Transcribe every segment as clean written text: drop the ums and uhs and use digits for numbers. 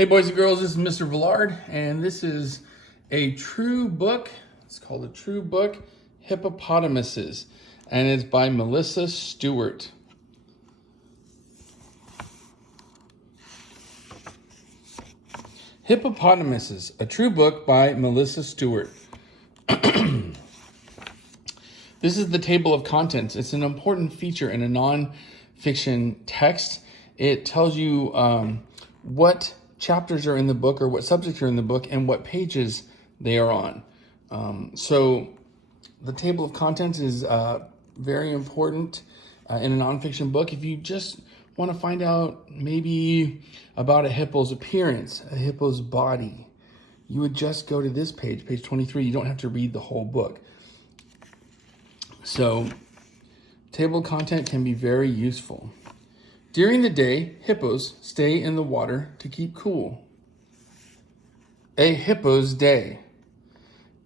Hey boys and girls, this is Mr. Villard, and this is a true book. It's called A True Book, Hippopotamuses, and it's by Melissa Stewart. Hippopotamuses, a true book by Melissa Stewart. This is the table of contents. It's an important feature in a nonfiction text. It tells you what chapters are in the book or what subjects are in the book and what pages they are on. So the table of contents is very important in a nonfiction book. If you just want to find out maybe about a hippo's appearance, a hippo's body, you would just go to this page, page 23. You don't have to read the whole book. So table of content can be very useful. During the day, hippos stay in the water to keep cool. A hippo's day.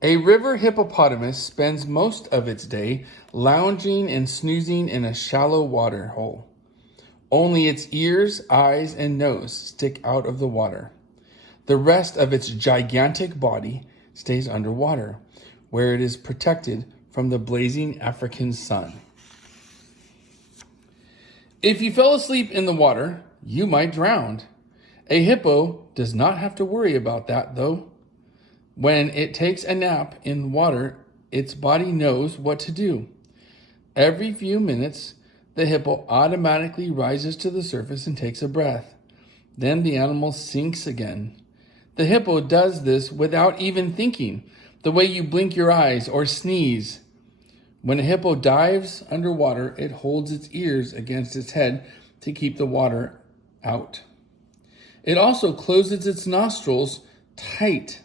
A river hippopotamus spends most of its day lounging and snoozing in a shallow water hole. Only its ears, eyes, and nose stick out of the water. The rest of its gigantic body stays underwater, where it is protected from the blazing African sun. If you fell asleep in the water, you might drown. A hippo does not have to worry about that, though. When it takes a nap in water, its body knows what to do. Every few minutes, the hippo automatically rises to the surface and takes a breath. Then the animal sinks again. The hippo does this without even thinking, the way you blink your eyes or sneeze. When a hippo dives underwater, it holds its ears against its head to keep the water out. It also closes its nostrils tight.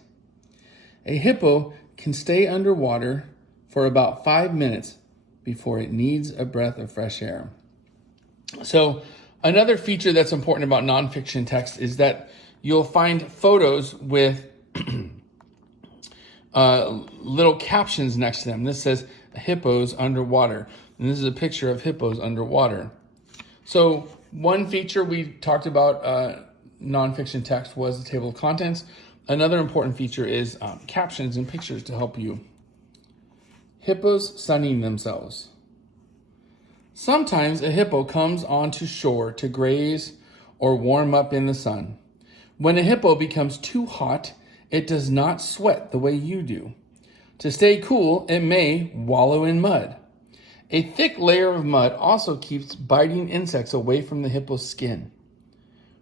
A hippo can stay underwater for about 5 minutes before it needs a breath of fresh air. So another feature that's important about nonfiction text is that you'll find photos with little captions next to them. This says hippos underwater, and this is a picture of hippos underwater. So one feature we talked about nonfiction text was the table of contents. Another important feature is captions and pictures to help you. Hippos sunning themselves. Sometimes a hippo comes onto shore to graze or warm up in the sun. When a hippo becomes too hot, it does not sweat the way you do. To stay cool, it may wallow in mud. A thick layer of mud also keeps biting insects away from the hippo's skin.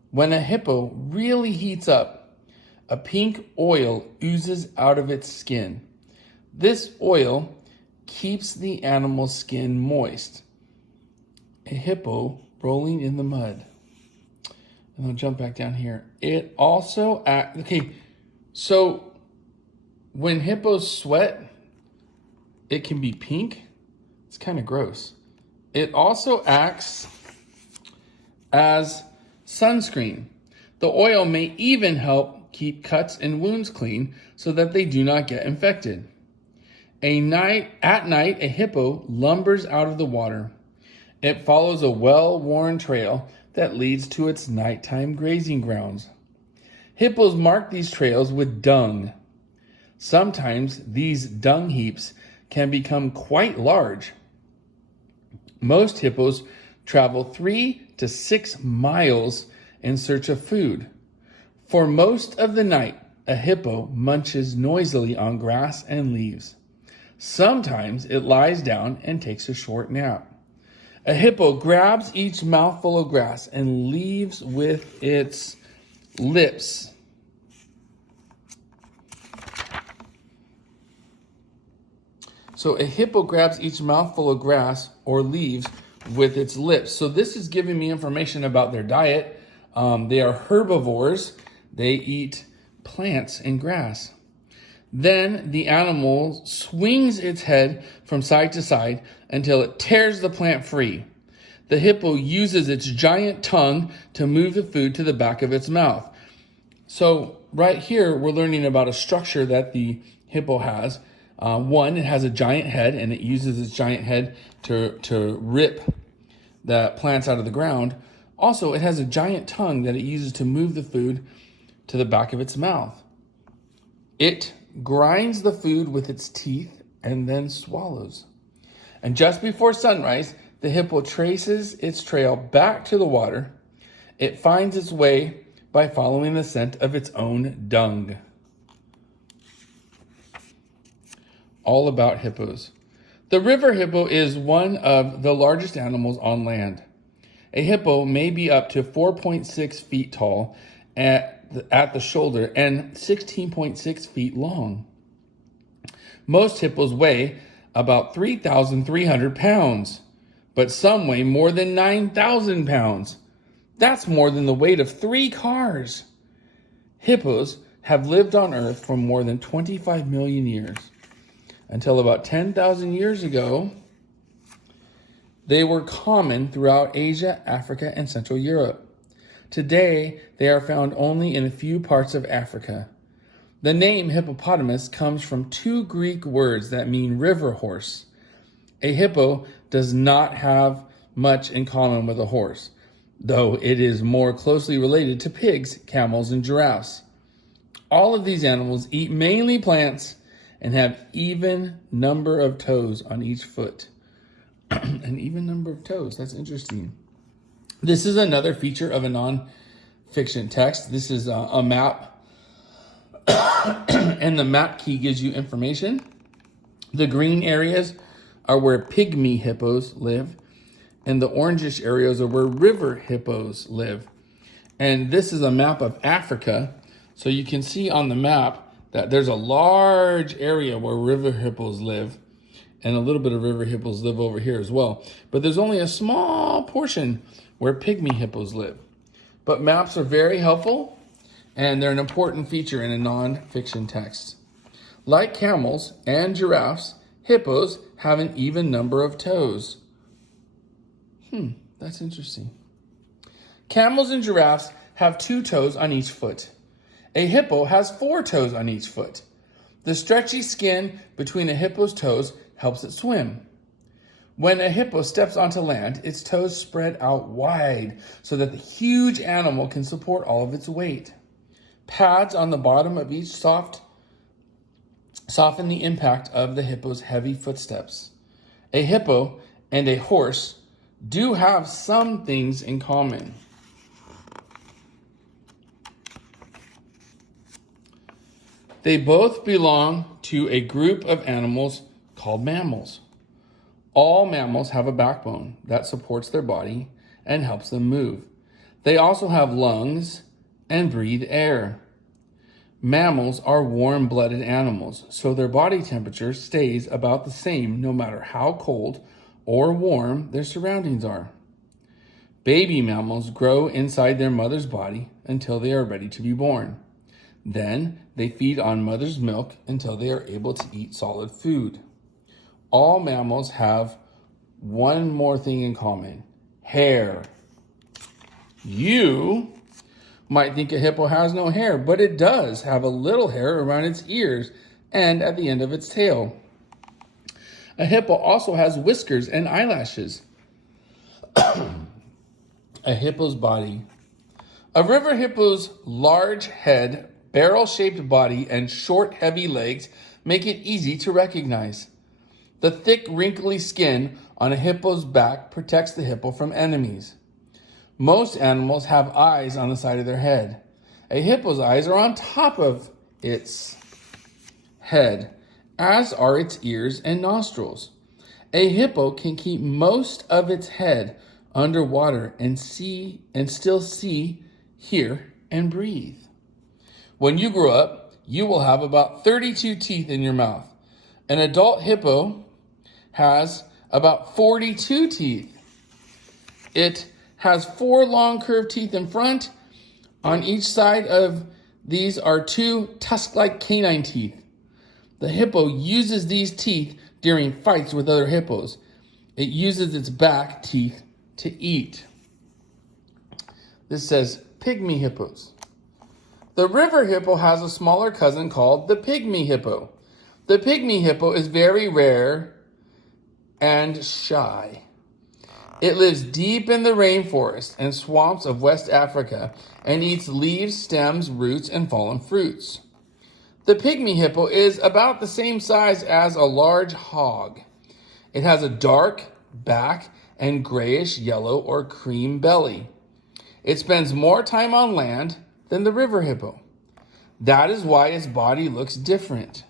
When a hippo really heats up, a pink oil oozes out of its skin. This oil keeps the animal's skin moist. A hippo rolling in the mud. And I'll jump back down here. It also so when hippos sweat, it can be pink. It's kind of gross. It also acts as sunscreen. The oil may even help keep cuts and wounds clean so that they do not get infected. At night, a hippo lumbers out of the water. It follows a well-worn trail that leads to its nighttime grazing grounds. Hippos mark these trails with dung. Sometimes these dung heaps can become quite large. Most hippos travel 3 to 6 miles in search of food. For most of the night, a hippo munches noisily on grass and leaves. Sometimes it lies down and takes a short nap. A hippo grabs each mouthful of grass and leaves with its lips. So a hippo grabs each mouthful of grass or leaves with its lips. So this is giving me information about their diet. They are herbivores. They eat plants and grass. Then the animal swings its head from side to side until it tears the plant free. The hippo uses its giant tongue to move the food to the back of its mouth. So right here, we're learning about a structure that the hippo has. One, it has a giant head, and it uses its giant head to rip the plants out of the ground. Also, it has a giant tongue that it uses to move the food to the back of its mouth. It grinds the food with its teeth and then swallows. And just before sunrise, the hippo traces its trail back to the water. It finds its way by following the scent of its own dung. All about hippos. The river hippo is one of the largest animals on land. A hippo may be up to 4.6 feet tall at the shoulder and 16.6 feet long. Most hippos weigh about 3,300 pounds, but some weigh more than 9,000 pounds. That's more than the weight of 3 cars. Hippos have lived on Earth for more than 25 million years. Until about 10,000 years ago, they were common throughout Asia, Africa, and Central Europe. Today, they are found only in a few parts of Africa. The name hippopotamus comes from 2 Greek words that mean river horse. A hippo does not have much in common with a horse, though it is more closely related to pigs, camels, and giraffes. All of these animals eat mainly plants and have even number of toes on each foot. An even number of toes. That's interesting. This is another feature of a nonfiction text. This is a map, and the map key gives you information. The green areas are where pygmy hippos live, and the orangish areas are where river hippos live. And this is a map of Africa, so you can see on the map that there's a large area where river hippos live, and a little bit of river hippos live over here as well. But there's only a small portion where pygmy hippos live. But maps are very helpful, and they're an important feature in a nonfiction text. Like camels and giraffes, hippos have an even number of toes. That's interesting. Camels and giraffes have 2 toes on each foot. A hippo has 4 toes on each foot. The stretchy skin between a hippo's toes helps it swim. When a hippo steps onto land, its toes spread out wide so that the huge animal can support all of its weight. Pads on the bottom of each soften the impact of the hippo's heavy footsteps. A hippo and a horse do have some things in common. They both belong to a group of animals called mammals. All mammals have a backbone that supports their body and helps them move. They also have lungs and breathe air. Mammals are warm-blooded animals, so their body temperature stays about the same no matter how cold or warm their surroundings are. Baby mammals grow inside their mother's body until they are ready to be born. Then they feed on mother's milk until they are able to eat solid food. All mammals have one more thing in common: hair. You might think a hippo has no hair, but it does have a little hair around its ears and at the end of its tail. A hippo also has whiskers and eyelashes. A hippo's body. A river hippo's large head, barrel-shaped body, and short, heavy legs make it easy to recognize. The thick, wrinkly skin on a hippo's back protects the hippo from enemies. Most animals have eyes on the side of their head. A hippo's eyes are on top of its head, as are its ears and nostrils. A hippo can keep most of its head underwater and still see, hear, and breathe. When you grow up, you will have about 32 teeth in your mouth. An adult hippo has about 42 teeth. It has 4 long curved teeth in front. On each side of these are 2 tusk-like canine teeth. The hippo uses these teeth during fights with other hippos. It uses its back teeth to eat. This says pygmy hippos. The river hippo has a smaller cousin called the pygmy hippo. The pygmy hippo is very rare and shy. It lives deep in the rainforest and swamps of West Africa and eats leaves, stems, roots, and fallen fruits. The pygmy hippo is about the same size as a large hog. It has a dark back and grayish yellow or cream belly. It spends more time on land than the river hippo. That is why its body looks different.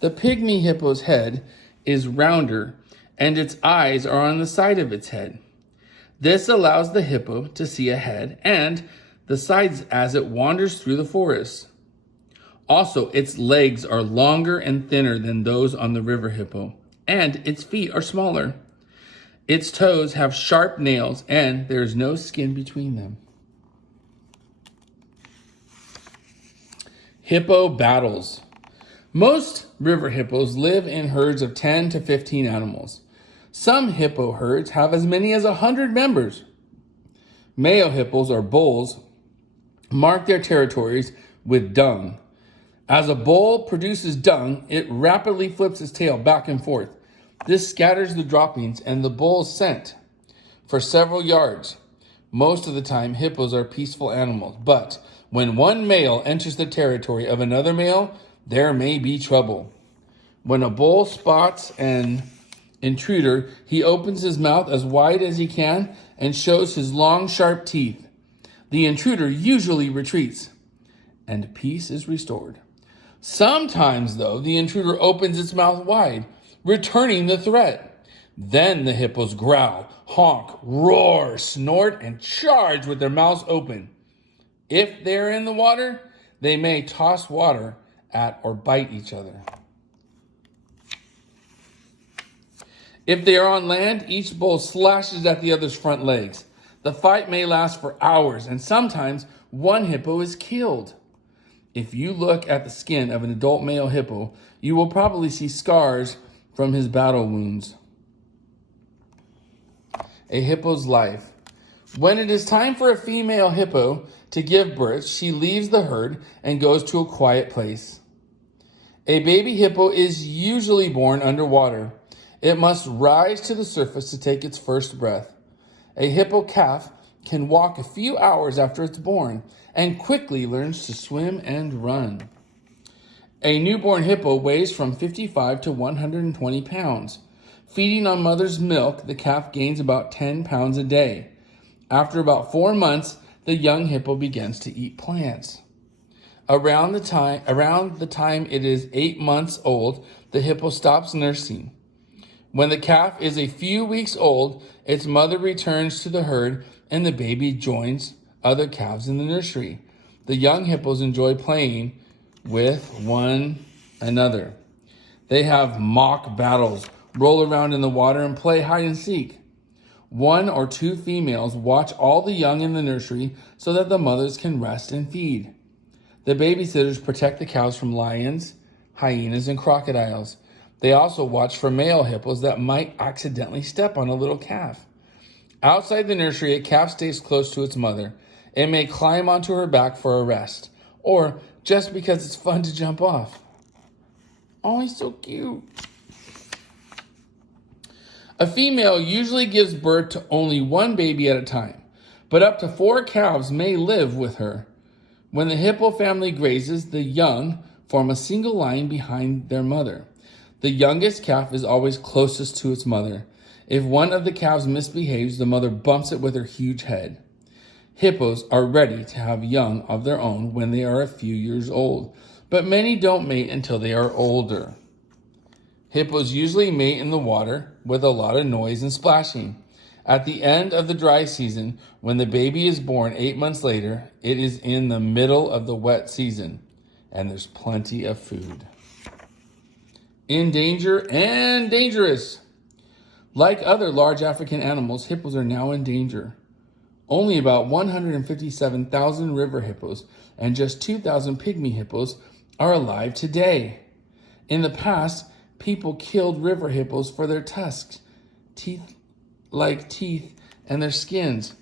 The pygmy hippo's head is rounder and its eyes are on the side of its head. This allows the hippo to see ahead and the sides as it wanders through the forest. Also, its legs are longer and thinner than those on the river hippo, and its feet are smaller. Its toes have sharp nails and there is no skin between them. Hippo battles. Most river hippos live in herds of 10 to 15 animals. Some hippo herds have as many as 100 members. Male hippos, or bulls, mark their territories with dung. As a bull produces dung, it rapidly flips its tail back and forth. This scatters the droppings and the bull's scent for several yards. Most of the time, hippos are peaceful animals, but when one male enters the territory of another male, there may be trouble. When a bull spots an intruder, he opens his mouth as wide as he can and shows his long, sharp teeth. The intruder usually retreats, and peace is restored. Sometimes, though, the intruder opens its mouth wide, returning the threat. Then the hippos growl, honk, roar, snort, and charge with their mouths open. If they're in the water, they may toss water at or bite each other. If they are on land, each bull slashes at the other's front legs. The fight may last for hours, and sometimes one hippo is killed. If you look at the skin of an adult male hippo, you will probably see scars from his battle wounds. A hippo's life. When it is time for a female hippo to give birth, she leaves the herd and goes to a quiet place. A baby hippo is usually born underwater. It must rise to the surface to take its first breath. A hippo calf can walk a few hours after it's born and quickly learns to swim and run. A newborn hippo weighs from 55 to 120 pounds. Feeding on mother's milk, the calf gains about 10 pounds a day. After about 4 months, the young hippo begins to eat plants. Around the time it is 8 months old, the hippo stops nursing. When the calf is a few weeks old, its mother returns to the herd and the baby joins other calves in the nursery. The young hippos enjoy playing with one another. They have mock battles, roll around in the water, and play hide and seek. 1 or 2 females watch all the young in the nursery so that the mothers can rest and feed. The babysitters protect the cows from lions, hyenas, and crocodiles. They also watch for male hippos that might accidentally step on a little calf. Outside the nursery, a calf stays close to its mother. It may climb onto her back for a rest, or just because it's fun to jump off. Oh, he's so cute. A female usually gives birth to only 1 baby at a time, but up to 4 calves may live with her. When the hippo family grazes, the young form a single line behind their mother. The youngest calf is always closest to its mother. If one of the calves misbehaves, the mother bumps it with her huge head. Hippos are ready to have young of their own when they are a few years old, but many don't mate until they are older. Hippos usually mate in the water with a lot of noise and splashing. At the end of the dry season, when the baby is born 8 months later, it is in the middle of the wet season, and there's plenty of food. In danger and dangerous. Like other large African animals, hippos are now in danger. Only about 157,000 river hippos and just 2,000 pygmy hippos are alive today. In the past, people killed river hippos for their tusks, teeth, and their skins.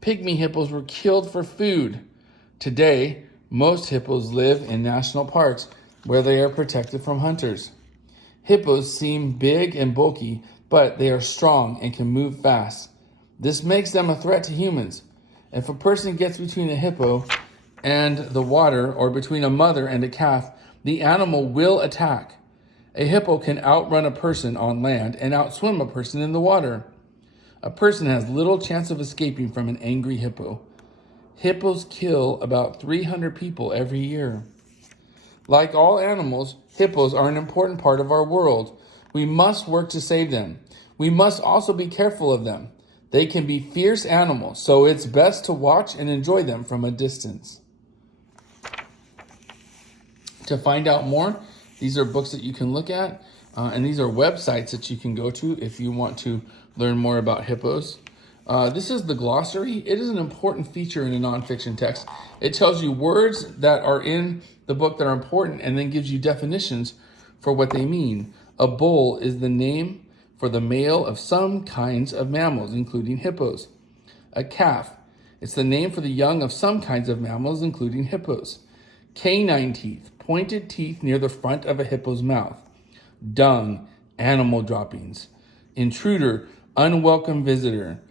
Pygmy hippos were killed for food. Today, most hippos live in national parks where they are protected from hunters. Hippos seem big and bulky, but they are strong and can move fast. This makes them a threat to humans. If a person gets between a hippo and the water, or between a mother and a calf, the animal will attack. A hippo can outrun a person on land and outswim a person in the water. A person has little chance of escaping from an angry hippo. Hippos kill about 300 people every year. Like all animals, hippos are an important part of our world. We must work to save them. We must also be careful of them. They can be fierce animals, so it's best to watch and enjoy them from a distance. To find out more, these are books that you can look at, and these are websites that you can go to if you want to learn more about hippos. This is the glossary. It is an important feature in a nonfiction text. It tells you words that are in the book that are important and then gives you definitions for what they mean. A bull is the name for the male of some kinds of mammals, including hippos. A calf, it's the name for the young of some kinds of mammals, including hippos. Canine teeth, pointed teeth near the front of a hippo's mouth. Dung, animal droppings. Intruder, unwelcome visitor.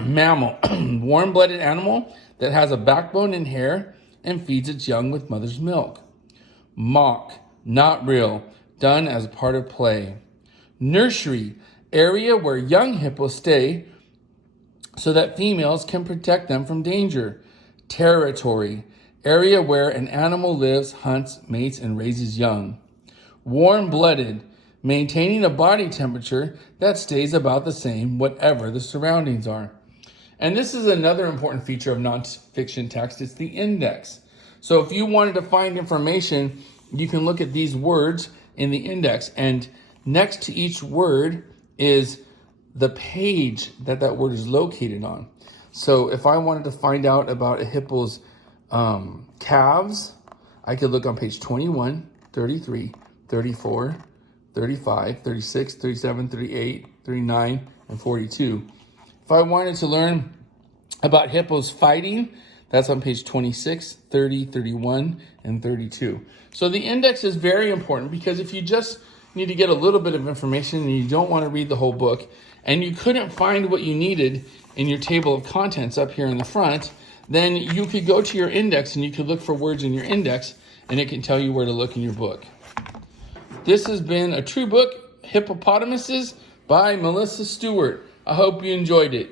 Mammal, warm-blooded animal that has a backbone and hair and feeds its young with mother's milk. Mock, not real, done as part of play. Nursery, area where young hippos stay so that females can protect them from danger. Territory, area where an animal lives, hunts, mates, and raises young. Warm-blooded, maintaining a body temperature that stays about the same whatever the surroundings are. And this is another important feature of nonfiction text. It's the index. So if you wanted to find information, you can look at these words in the index, and next to each word is the page that that word is located on. So if I wanted to find out about a hippo's calves, I could look on page 21, 33, 34, 35, 36, 37, 38, 39, and 42. If I wanted to learn about hippos fighting, that's on page 26, 30, 31, and 32. So the index is very important because if you just need to get a little bit of information and you don't want to read the whole book, and you couldn't find what you needed in your table of contents up here in the front, then you could go to your index and you could look for words in your index, and it can tell you where to look in your book. This has been a true book, Hippopotamuses by Melissa Stewart. I hope you enjoyed it.